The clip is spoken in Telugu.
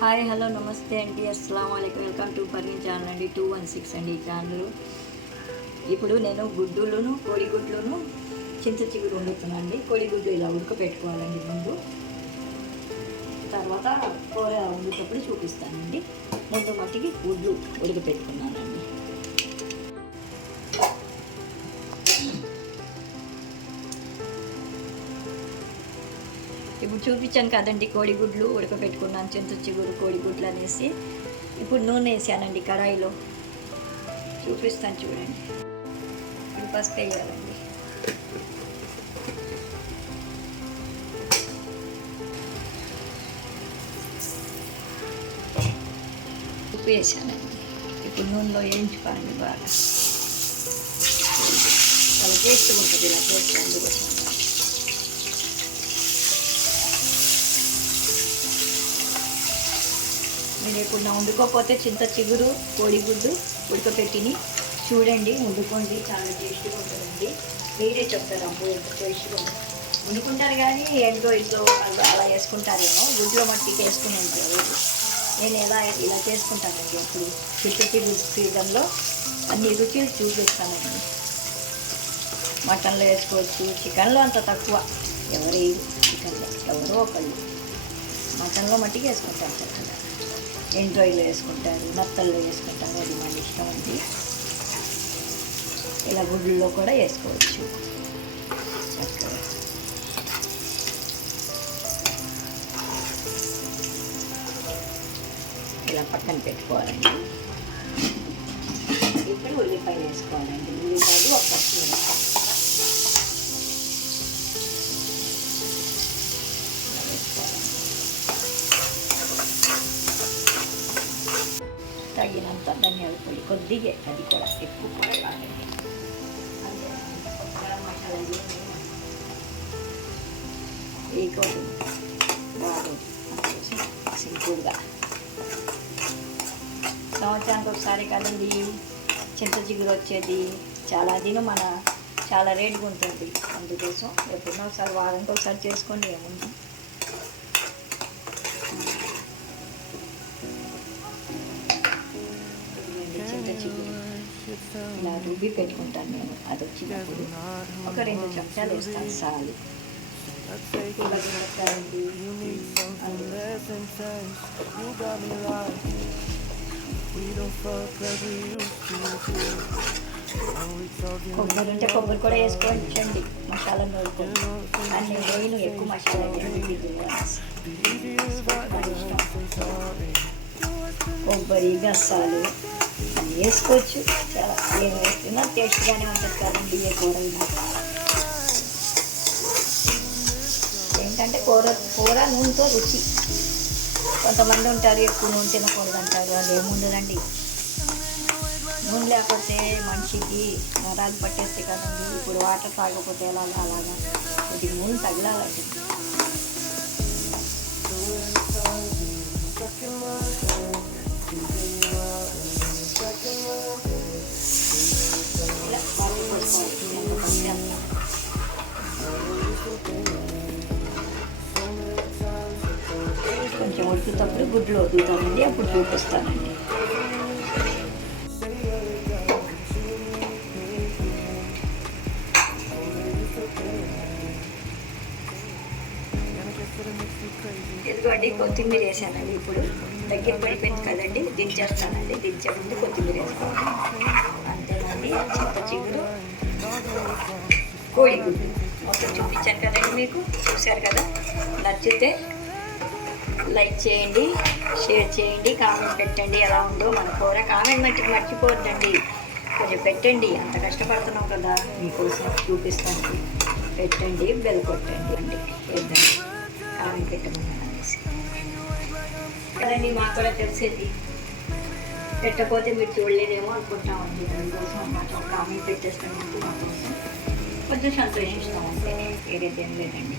హాయ్ హలో నమస్తే అండి. అస్సలం అయికం వెల్కమ్ టు పర్వీన్ ఛానల్ అండి టూ వన్ సిక్స్ అండి ఈ ఛానల్. ఇప్పుడు నేను గుడ్డులను కోడిగుడ్లను చింత చిగురు వండుతున్నాను అండి కోడిగుడ్లు ఇలా ఉడకపెట్టుకోవాలండి ముందు. తర్వాత కూర వండేటప్పుడు చూపిస్తానండి. ముందు మట్టికి గుడ్లు ఉడకపెట్టుకున్నానండి. ఇప్పుడు చూపించాను కదండి కోడిగుడ్లు ఉడకబెట్టుకున్నాను చింతచిగురు కోడిగుడ్లు అనేసి. ఇప్పుడు నూనె వేసానండి కడాయిలో. చూపిస్తాను చూడండి. ఇప్పుడు పసుపు వేయాలండి. ఉప్పు వేసానండి. ఇప్పుడు నూనెలో వేయించుకోండి బాగా. చాలా టేస్ట్గా ఉంటుంది ఇలా టేస్ట్ అందుకోసం. మీరు ఇప్పుడు నా వండుకోకపోతే చింత చిగురు కోడిగుడ్డు ఉడకపెట్టిని. చూడండి వండుకోండి. చాలా టేస్ట్గా ఉంటుందండి. మీరే చెప్తారు అమ్మో ఎంత టేస్ట్గా వండుకుంటారు కానీ ఏంటో ఇదో అలా అలా వేసుకుంటారేమో. గుడ్లో మట్టికి వేసుకుని ఉంటారు నేను ఎలా ఇలా చేసుకుంటానండి ఇప్పుడు చింత చిగురు సీజన్లో అన్ని రుచులు చూపిస్తానండి. మటన్లో వేసుకోవచ్చు చికెన్లో అంత తక్కువ. ఎవరు చికెన్లో. ఎవరో ఒకళ్ళు. మటన్లో మట్టికి వేసుకుంటారు. చక్కగా ఎండ్రాయిలో వేసుకుంటారు నత్తల్లో వేసుకుంటారు అది మన ఇష్టం అండి. ఇలా గుడ్లలో కూడా వేసుకోవచ్చు. ఇలా పక్కన పెట్టుకోవాలండి. ఇప్పుడు ఉల్లిపాయలు వేసుకోవాలండి. ఉల్లిపాయలు ఒక పచ్చిమిరపకాయ తగినంత ధనియాల పొడి కొద్దిగా అది కూడా ఎక్కువ కూడా వాడండి సింపుల్గా సంవత్సరానికి ఒకసారి కదండి చింత చిగురు వచ్చేది చాలా దినం మన చాలా రేటుగా ఉంటుంది అందుకోసం ఎప్పుడన్నా ఒకసారి వారానికి ఒకసారి చేసుకోండి ఏముంది రుబ్బి పెట్టుకుంటాను నేను. అది వచ్చినప్పుడు ఒక రెండు చెప్తాలు వేస్తాను సాలు. కొబ్బరి ఉంటే కొబ్బరి కూడా వేసుకోవచ్చండి. మసాలా నూరుకొని అన్ని నేను ఎక్కువ మసాలా కొబ్బరి గసాలు అన్నీ వేసుకోవచ్చు. చాలా ఏం వేస్తున్నా టేస్ట్గానే ఉంటుంది కదండి ఏ కూర ఏంటంటే కూర కూర నూనెతో రుచి. కొంతమంది ఉంటారు ఎక్కువ నూనె తినకూడదు అంటారు అది ఏముండదండి. నూనె లేకపోతే మనిషికి నరాలు పట్టేస్తే కదండి. ఇప్పుడు వాటర్ తాగకపోతే ఎలా అలాగా? ఇది నూనె తగలాలండి. You. కొంచెం ఉడుకుతప్పుడు గుడ్లు వదులుతానండి అప్పుడు చూపిస్తానండి. ఇదిగోండి కొత్తిమీర వేసానండి ఇప్పుడు. దగ్గర పడిపోయింది కదండి దించేస్తానండి దించే ముందు కొత్తిమీర వేసుకోవాలి. అంతేనండి చింత చిగురు. కోడిగుడ్డు మొత్తం చూపించాను కదండి మీకు చూశారు కదా? నచ్చితే లైక్ చేయండి షేర్ చేయండి కామెంట్ పెట్టండి. ఎలా ఉందో మన కూర కామెంట్ మట్టి మర్చిపోద్దండి కొంచెం పెట్టండి. అంత కష్టపడుతున్నాం కదా మీకోసం చూపిస్తాను. పెట్టండి బెల్ కొట్టండి. అండి వేద్దాం కామెంట్ పెట్టమని కదండి మాకు కూడా తెలిసేది. పెట్టకపోతే మీరు చూడలేదేమో అనుకుంటామండి. దానికోసం మాకు కామెంట్ పెట్టేస్తాను. మా కొంచెం సంతోషిస్తాం అంతే వేరేదేం లేదండి.